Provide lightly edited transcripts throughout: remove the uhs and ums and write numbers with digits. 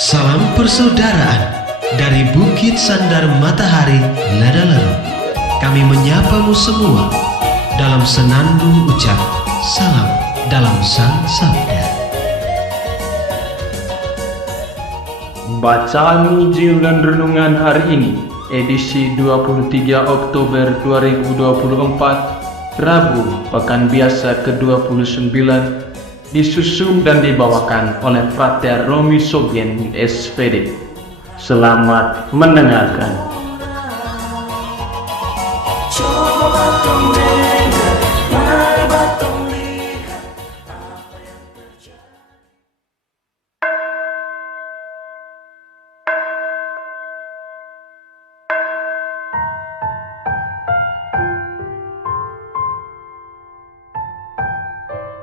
Salam persaudaraan dari Bukit Sandar Matahari Ladalero. Kami menyapamu semua dalam senandung ucap salam dalam Sang Sabda. Bacaan Injil dan Renungan hari ini, edisi 23 Oktober 2024, Rabu, Pekan Biasa ke-29, disusun dan dibawakan oleh Frater Romi Sobien SPD. Selamat mendengarkan.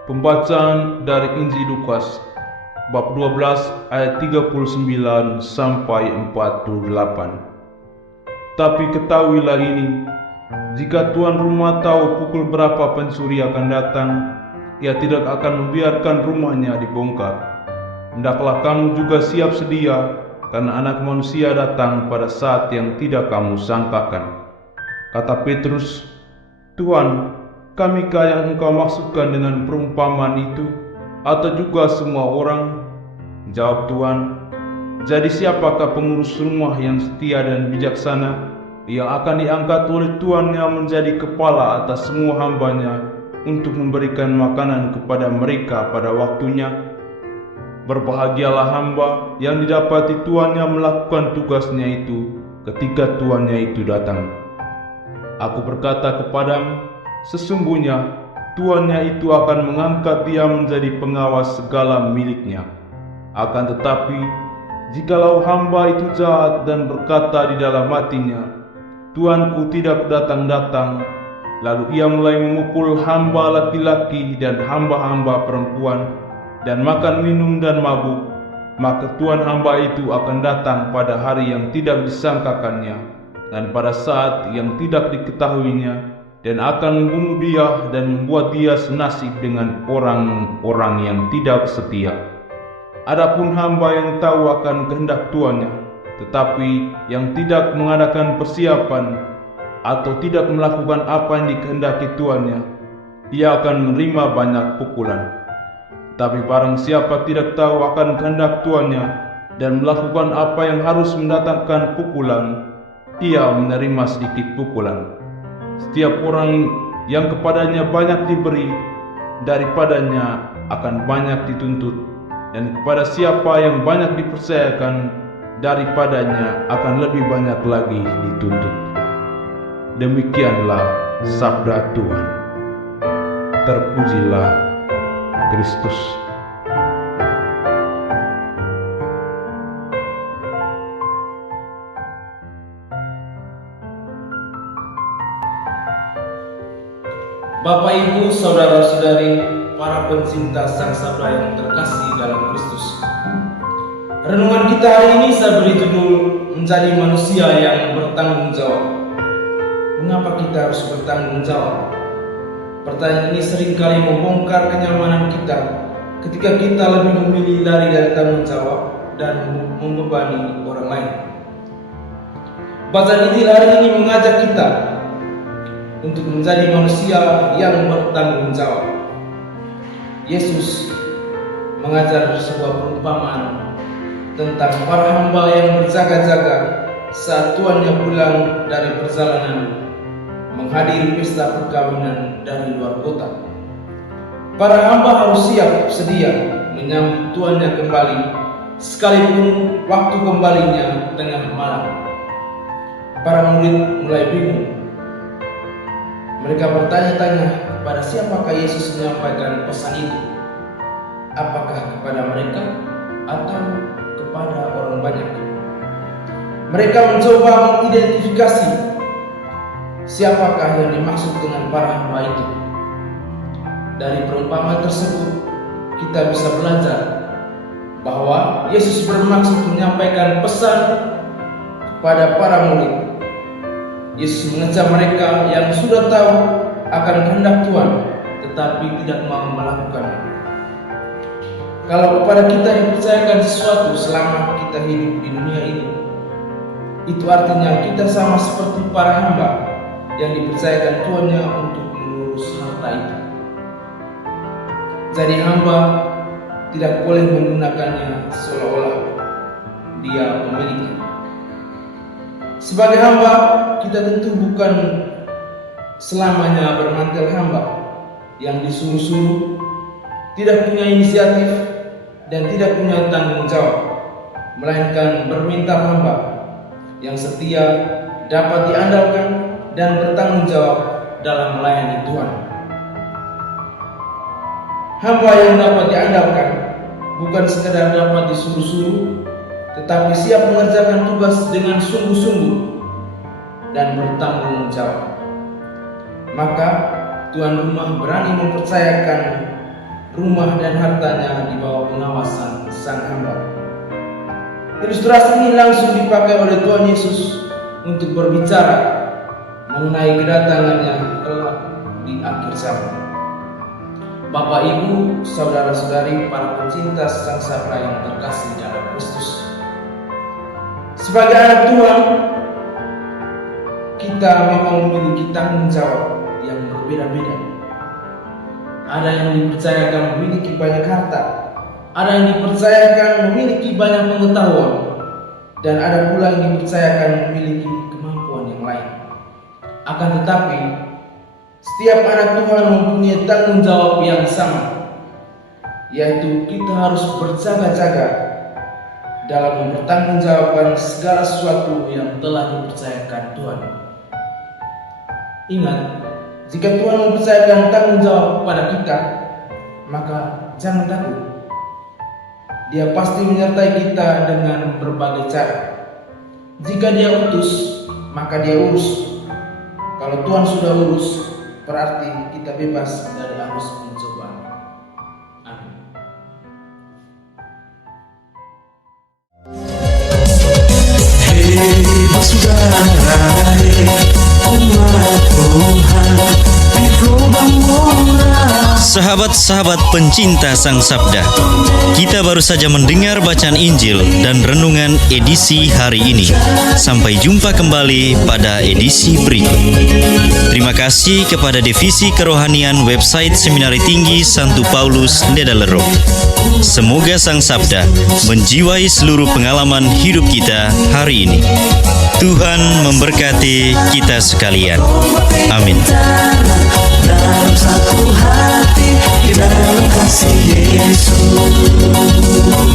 Pembacaan dari Injil Lukas bab 12 ayat 39 sampai 48. Tapi ketahuilah ini, jika tuan rumah tahu pukul berapa pencuri akan datang, ia tidak akan membiarkan rumahnya dibongkar. Hendaklah kamu juga siap sedia, karena Anak Manusia datang pada saat yang tidak kamu sangkakan. Kata Petrus, "Tuhan, kamikah yang engkau maksudkan dengan perumpamaan itu, atau juga semua orang?" Jawab Tuhan, "Jadi siapakah pengurus rumah yang setia dan bijaksana, yang akan diangkat oleh tuannya menjadi kepala atas semua hambanya untuk memberikan makanan kepada mereka pada waktunya? Berbahagialah hamba yang didapati tuannya melakukan tugasnya itu ketika tuannya itu datang. Aku berkata kepadamu, sesungguhnya tuannya itu akan mengangkat dia menjadi pengawas segala miliknya. Akan tetapi, jikalau hamba itu jahat dan berkata di dalam hatinya, Tuanku tidak datang-datang, lalu ia mulai memukul hamba laki-laki dan hamba-hamba perempuan, dan makan minum dan mabuk, maka tuan hamba itu akan datang pada hari yang tidak disangkakannya, dan pada saat yang tidak diketahuinya, dan akan membunuh dia dan membuat dia senasib dengan orang-orang yang tidak setia. Adapun hamba yang tahu akan kehendak tuannya, tetapi yang tidak mengadakan persiapan atau tidak melakukan apa yang dikehendaki tuannya, ia akan menerima banyak pukulan. Tapi barang siapa tidak tahu akan kehendak tuannya dan melakukan apa yang harus mendatangkan pukulan, ia menerima sedikit pukulan. Setiap orang yang kepadanya banyak diberi, daripadanya akan banyak dituntut, dan kepada siapa yang banyak dipercayakan, daripadanya akan lebih banyak lagi dituntut. Demikianlah sabda Tuhan. Terpujilah Kristus. Bapak, Ibu, saudara-saudari, para pencinta Sang Sabda yang terkasih dalam Kristus. Renungan kita hari ini saya beri judul Menjadi Manusia yang Bertanggung Jawab. Mengapa kita harus bertanggung jawab? Pertanyaan ini seringkali membongkar kenyamanan kita ketika kita lebih memilih lari dari tanggung jawab dan membebani orang lain. Bacaan Injil hari ini mengajak kita untuk menjadi manusia yang bertanggung jawab. Yesus mengajar sebuah perumpamaan tentang para hamba yang berjaga-jaga saat tuannya pulang dari perjalanan menghadiri pesta perkawinan dari luar kota. Para hamba harus siap sedia menyambut tuannya kembali, sekalipun waktu kembalinya tengah malam. Para murid mulai bingung. Mereka bertanya-tanya kepada siapakah Yesus menyampaikan pesan itu. Apakah kepada mereka atau kepada orang banyak? Mereka mencoba mengidentifikasi siapakah yang dimaksud dengan para hamba itu. Dari perumpamaan tersebut, kita bisa belajar bahwa Yesus bermaksud menyampaikan pesan kepada para murid. Yesus mengejar mereka yang sudah tahu akan kehendak Tuhan, tetapi tidak mau melakukannya. Kalau kepada kita dipercayakan sesuatu selama kita hidup di dunia ini, itu artinya kita sama seperti para hamba yang dipercayakan tuannya untuk mengurus harta itu. Jadi hamba tidak boleh menggunakannya seolah-olah dia pemiliknya. Sebagai hamba, kita tentu bukan selamanya bermantel hamba yang disuruh-suruh, tidak punya inisiatif, dan tidak punya tanggung jawab, melainkan bermental hamba yang setia, dapat diandalkan, dan bertanggung jawab dalam melayani Tuhan. Hamba yang dapat diandalkan bukan sekedar dapat disuruh-suruh, tetapi siap mengerjakan tugas dengan sungguh-sungguh dan bertanggung jawab. Maka tuan rumah berani mempercayakan rumah dan hartanya di bawah pengawasan sang hamba. Ilustrasi ini langsung dipakai oleh Tuhan Yesus untuk berbicara mengenai kedatangannya kelak di akhir zaman. Bapak, Ibu, saudara-saudari, para pencinta sang sabda yang terkasih dalam Kristus. Sebagai anak Tuhan, kita memang memiliki tanggung jawab yang berbeda-beda. Ada yang dipercayakan memiliki banyak harta, ada yang dipercayakan memiliki banyak pengetahuan, dan ada pula yang dipercayakan memiliki kemampuan yang lain. Akan tetapi, setiap anak Tuhan mempunyai tanggung jawab yang sama, yaitu kita harus berjaga-jaga dalam mempertanggungjawabkan segala sesuatu yang telah dipercayakan Tuhan. Ingat, jika Tuhan mempercayakan tanggung jawab kepada kita, maka jangan takut. Dia pasti menyertai kita dengan berbagai cara. Jika Dia utus, maka Dia urus. Kalau Tuhan sudah urus, berarti kita bebas dari arus pencobaan. Amin. Hey saudara, umat Tuhan di gelombang murah. Sahabat-sahabat pencinta Sang Sabda, kita baru saja mendengar bacaan Injil dan renungan edisi hari ini. Sampai jumpa kembali pada edisi berikut. Terima kasih kepada Divisi Kerohanian website Seminari Tinggi Santo Paulus Ledalerro. Semoga Sang Sabda menjiwai seluruh pengalaman hidup kita hari ini. Tuhan memberkati kita sekalian. Amin. Dalam satu hati, di dalam kasih Yesus.